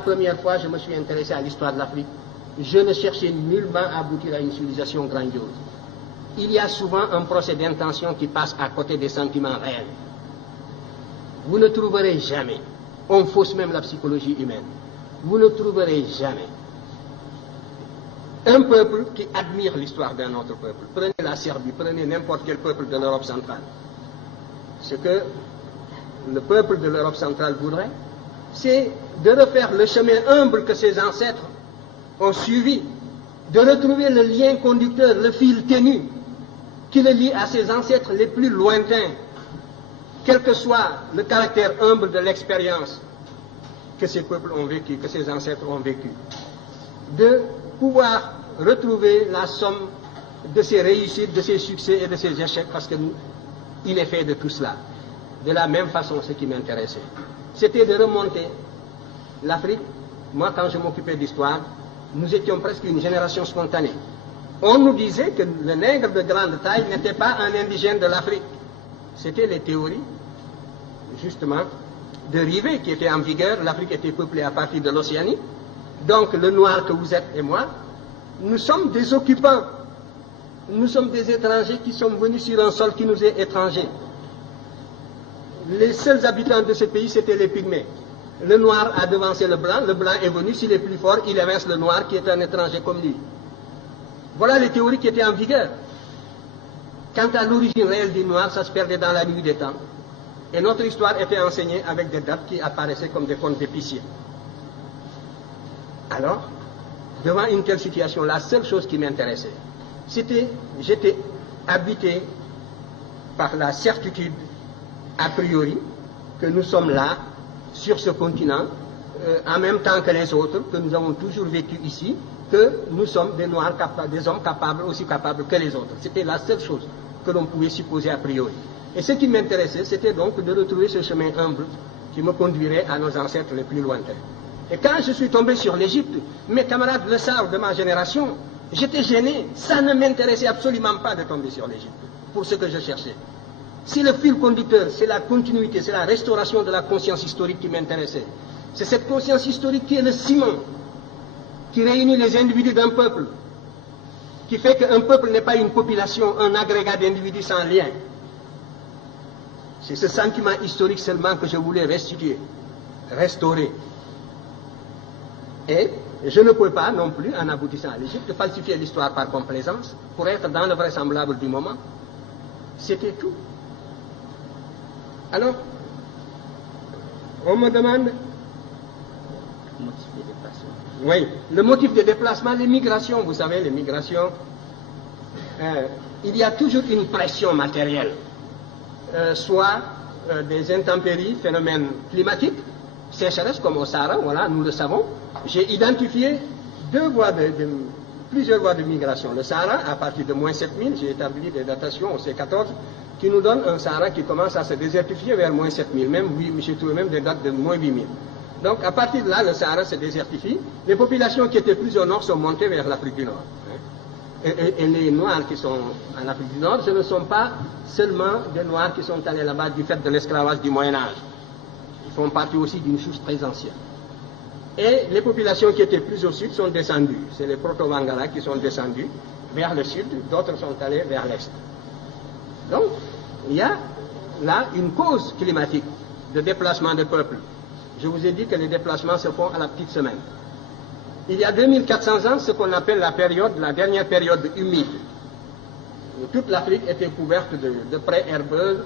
première fois je me suis intéressé à l'histoire de l'Afrique, je ne cherchais nullement à aboutir à une civilisation grandiose. Il y a souvent un procès d'intention qui passe à côté des sentiments réels. Vous ne trouverez jamais, on fausse même la psychologie humaine, vous ne trouverez jamais un peuple qui admire l'histoire d'un autre peuple. Prenez la Serbie, prenez n'importe quel peuple de l'Europe centrale. Ce que le peuple de l'Europe centrale voudrait, c'est de refaire le chemin humble que ses ancêtres ont suivi, de retrouver le lien conducteur, le fil ténu, qui le lie à ses ancêtres les plus lointains, quel que soit le caractère humble de l'expérience que ces peuples ont vécu, que ces ancêtres ont vécu. De pouvoir retrouver la somme de ses réussites, de ses succès et de ses échecs, parce qu'il est fait de tout cela. De la même façon, ce qui m'intéressait, c'était de remonter l'Afrique. Moi, quand je m'occupais d'histoire, nous étions presque une génération spontanée. On nous disait que le nègre de grande taille n'était pas un indigène de l'Afrique. C'était les théories, justement, de Rivet qui étaient en vigueur. L'Afrique était peuplée à partir de l'Océanie. Donc, le noir que vous êtes et moi, nous sommes des occupants. Nous sommes des étrangers qui sommes venus sur un sol qui nous est étranger. Les seuls habitants de ce pays, c'était les Pygmées. Le noir a devancé le blanc est venu, s'il est plus fort, il évince le noir qui est un étranger comme lui. Voilà les théories qui étaient en vigueur. Quant à l'origine réelle du noir, ça se perdait dans la nuit des temps. Et notre histoire était enseignée avec des dates qui apparaissaient comme des contes d'épicier. Alors, devant une telle situation, la seule chose qui m'intéressait, j'étais habité par la certitude, a priori, que nous sommes là, sur ce continent, en même temps que les autres, que nous avons toujours vécu ici, que nous sommes des Noirs capables, des hommes capables, aussi capables que les autres. C'était la seule chose que l'on pouvait supposer a priori. Et ce qui m'intéressait, c'était donc de retrouver ce chemin humble qui me conduirait à nos ancêtres les plus lointains. Et quand je suis tombé sur l'Égypte, mes camarades le savent de ma génération, j'étais gêné. Ça ne m'intéressait absolument pas de tomber sur l'Égypte, pour ce que je cherchais. Si le fil conducteur, c'est la continuité, c'est la restauration de la conscience historique qui m'intéressait. C'est cette conscience historique qui est le ciment, qui réunit les individus d'un peuple, qui fait qu'un peuple n'est pas une population, un agrégat d'individus sans lien. C'est ce sentiment historique seulement que je voulais restituer, restaurer. Et je ne pouvais pas non plus, en aboutissant à l'Égypte, falsifier l'histoire par complaisance, pour être dans le vraisemblable du moment. C'était tout. Alors, on me demande... Motif de déplacement. Oui, le motif de déplacement, les migrations, vous savez, les migrations, il y a toujours une pression matérielle, soit des intempéries, phénomènes climatiques, sécheresse comme au Sahara, voilà, nous le savons. J'ai identifié plusieurs voies de migration. Le Sahara, à partir de moins 7000, j'ai établi des datations au C14, qui nous donne un Sahara qui commence à se désertifier vers moins 7000, même, oui, j'ai trouvé même des dates de moins 8000. Donc, à partir de là, le Sahara se désertifie. Les populations qui étaient plus au nord sont montées vers l'Afrique du Nord. Et les Noirs qui sont en Afrique du Nord, ce ne sont pas seulement des Noirs qui sont allés là-bas du fait de l'esclavage du Moyen-Âge. Ils font partie aussi d'une souche très ancienne. Et les populations qui étaient plus au sud sont descendues. C'est les Proto-Wangara qui sont descendus vers le sud, d'autres sont allés vers l'est. Donc, il y a là une cause climatique de déplacement de peuples. Je vous ai dit que les déplacements se font à la petite semaine. Il y a 2400 ans, ce qu'on appelle la dernière période humide. Toute l'Afrique était couverte de prés herbeuses.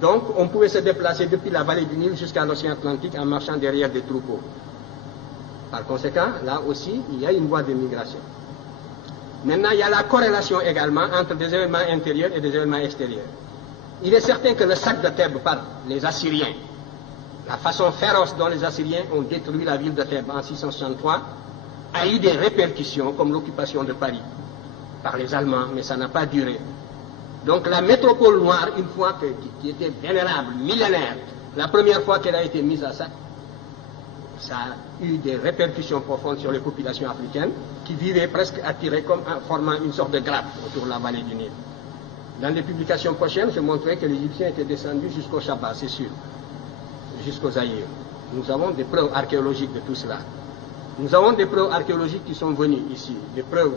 Donc, on pouvait se déplacer depuis la vallée du Nil jusqu'à l'océan Atlantique en marchant derrière des troupeaux. Par conséquent, là aussi, il y a une voie de migration. Maintenant, il y a la corrélation également entre des événements intérieurs et des événements extérieurs. Il est certain que le sac de Thèbes par les Assyriens, la façon féroce dont les Assyriens ont détruit la ville de Thèbes en 663, a eu des répercussions comme l'occupation de Paris par les Allemands, mais ça n'a pas duré. Donc la métropole noire, une fois qui était vénérable, millénaire, la première fois qu'elle a été mise à sac, ça a eu des répercussions profondes sur les populations africaines qui vivaient presque attirées comme en formant une sorte de grappe autour de la vallée du Nil. Dans les publications prochaines, je montrerai que les Égyptiens étaient descendus jusqu'au Shabbat, c'est sûr, jusqu'au Zaïre. Nous avons des preuves archéologiques de tout cela. Nous avons des preuves archéologiques qui sont venues ici, des preuves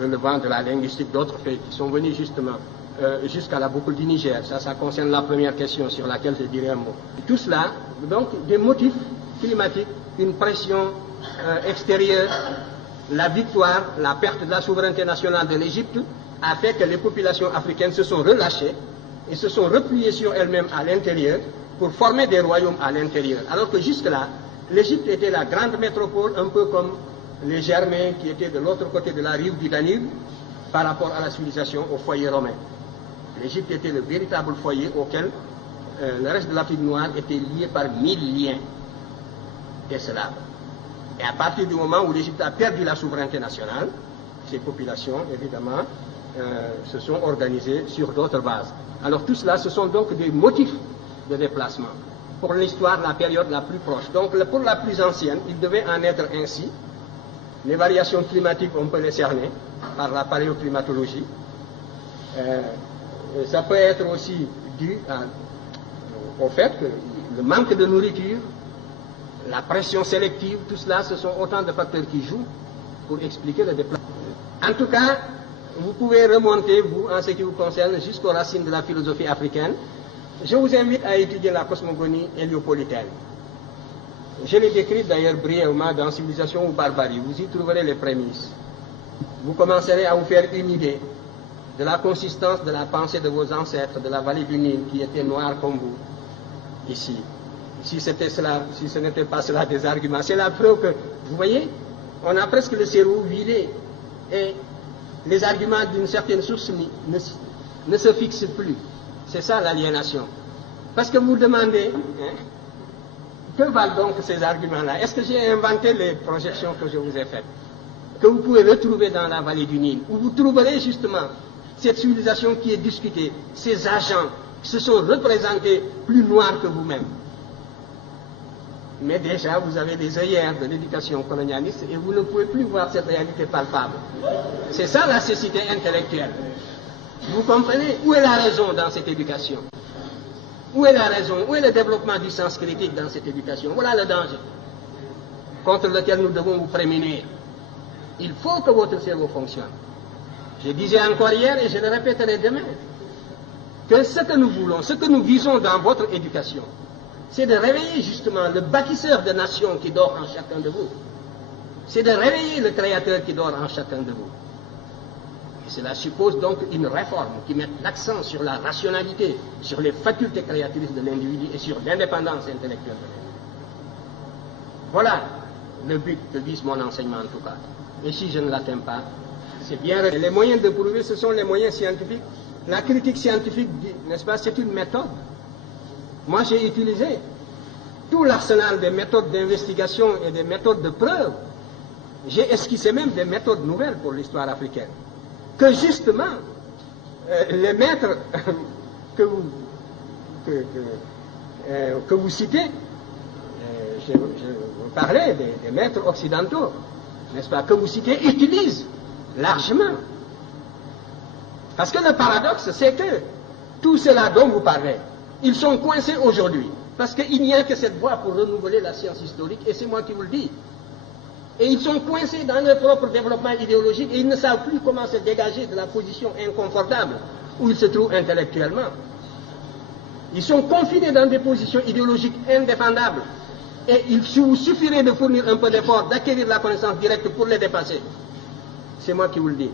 relevant de la linguistique, d'autres faits qui sont venus justement jusqu'à la boucle du Niger. Ça concerne la première question sur laquelle je dirai un mot. Tout cela, donc des motifs climatiques, une pression extérieure, la victoire, la perte de la souveraineté nationale de l'Égypte a fait que les populations africaines se sont relâchées et se sont repliées sur elles-mêmes à l'intérieur pour former des royaumes à l'intérieur. Alors que jusque-là, l'Égypte était la grande métropole, un peu comme les Germains qui étaient de l'autre côté de la rive du Danube par rapport à la civilisation, au foyer romain. L'Égypte était le véritable foyer auquel le reste de l'Afrique noire était lié par 1000 liens esclaves. Et à partir du moment où l'Égypte a perdu la souveraineté nationale, ces populations, évidemment, se sont organisées sur d'autres bases. Alors tout cela, ce sont donc des motifs de déplacement. Pour l'histoire, la période la plus proche. Donc pour la plus ancienne, il devait en être ainsi. Les variations climatiques, on peut les cerner par la paléoclimatologie. Ça peut être aussi dû au fait que le manque de nourriture, la pression sélective, tout cela, ce sont autant de facteurs qui jouent pour expliquer le déplacement. En tout cas, vous pouvez remonter, vous, en ce qui vous concerne, jusqu'aux racines de la philosophie africaine. Je vous invite à étudier la cosmogonie héliopolitaine. Je l'ai décrite d'ailleurs brièvement dans Civilisation ou Barbarie. Vous y trouverez les prémices. Vous commencerez à vous faire une idée de la consistance de la pensée de vos ancêtres de la vallée du Nil qui étaient noirs comme vous, ici. Si c'était cela, si ce n'était pas cela des arguments, c'est la preuve que, vous voyez, on a presque le cerveau vidé et les arguments d'une certaine source ne se fixent plus. C'est ça l'aliénation. Parce que vous demandez, que valent donc ces arguments-là? Est-ce que j'ai inventé les projections que je vous ai faites, que vous pouvez retrouver dans la vallée du Nil, où vous trouverez justement cette civilisation qui est discutée, ces agents qui se sont représentés plus noirs que vous-même. Mais déjà, vous avez des œillères de l'éducation colonialiste et vous ne pouvez plus voir cette réalité palpable. C'est ça la cécité intellectuelle. Vous comprenez? Où est la raison dans cette éducation? Où est la raison? Où est le développement du sens critique dans cette éducation? Voilà le danger contre lequel nous devons vous prémunir. Il faut que votre cerveau fonctionne. Je disais encore hier et je le répéterai demain, que ce que nous voulons, ce que nous visons dans votre éducation, c'est de réveiller justement le bâtisseur de nations qui dort en chacun de vous. C'est de réveiller le créateur qui dort en chacun de vous. Et cela suppose donc une réforme qui mette l'accent sur la rationalité, sur les facultés créatrices de l'individu et sur l'indépendance intellectuelle de l'individu. Voilà le but que vise mon enseignement en tout cas. Et si je ne l'atteins pas, c'est bien. Les moyens de prouver, ce sont les moyens scientifiques. La critique scientifique, n'est-ce pas, c'est une méthode. Moi, j'ai utilisé tout l'arsenal des méthodes d'investigation et des méthodes de preuve. J'ai esquissé même des méthodes nouvelles pour l'histoire africaine. Que justement, les maîtres que vous citez, je vous parlais des maîtres occidentaux, n'est-ce pas, que vous citez, utilisent largement. Parce que le paradoxe, c'est que tout cela dont vous parlez, ils sont coincés aujourd'hui. Parce qu'il n'y a que cette voie pour renouveler la science historique, et c'est moi qui vous le dis. Et ils sont coincés dans leur propre développement idéologique et ils ne savent plus comment se dégager de la position inconfortable où ils se trouvent intellectuellement. Ils sont confinés dans des positions idéologiques indéfendables. Et il vous suffirait de fournir un peu d'effort, d'acquérir la connaissance directe pour les dépasser. C'est moi qui vous le dis.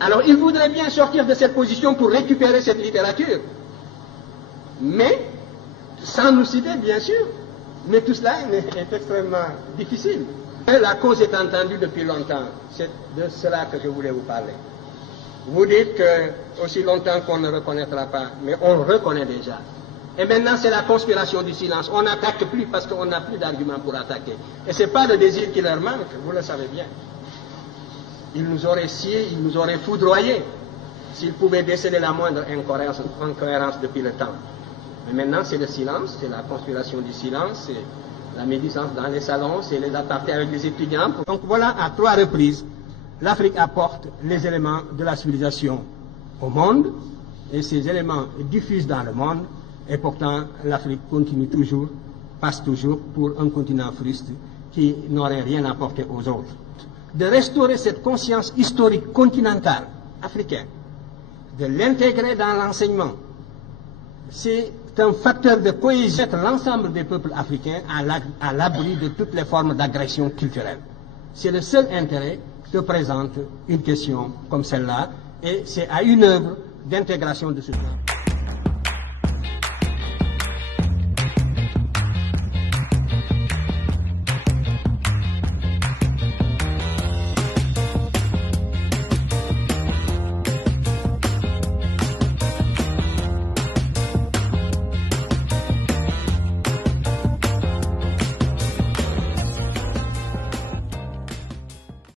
Alors ils voudraient bien sortir de cette position pour récupérer cette littérature. Mais, sans nous citer bien sûr, mais tout cela est extrêmement difficile. La cause est entendue depuis longtemps, c'est de cela que je voulais vous parler. Vous dites que aussi longtemps qu'on ne reconnaîtra pas, mais on reconnaît déjà. Et maintenant c'est la conspiration du silence, on n'attaque plus parce qu'on n'a plus d'arguments pour attaquer. Et ce n'est pas le désir qui leur manque, vous le savez bien. Ils nous auraient sciés, ils nous auraient foudroyés, s'ils pouvaient déceler la moindre incohérence depuis le temps. Mais maintenant c'est le silence, c'est la conspiration du silence, c'est la médisance dans les salons, c'est les apartés avec les étudiants. Donc voilà, à 3 reprises, l'Afrique apporte les éléments de la civilisation au monde, et ces éléments diffusent dans le monde, et pourtant l'Afrique continue toujours passe toujours pour un continent fruste qui n'aurait rien apporté aux autres. De restaurer cette conscience historique continentale africaine, de l'intégrer dans l'enseignement, c'est un facteur de cohésion de l'ensemble des peuples africains à l'abri de toutes les formes d'agression culturelle. C'est le seul intérêt que présente une question comme celle-là, et c'est à une œuvre d'intégration de ce genre.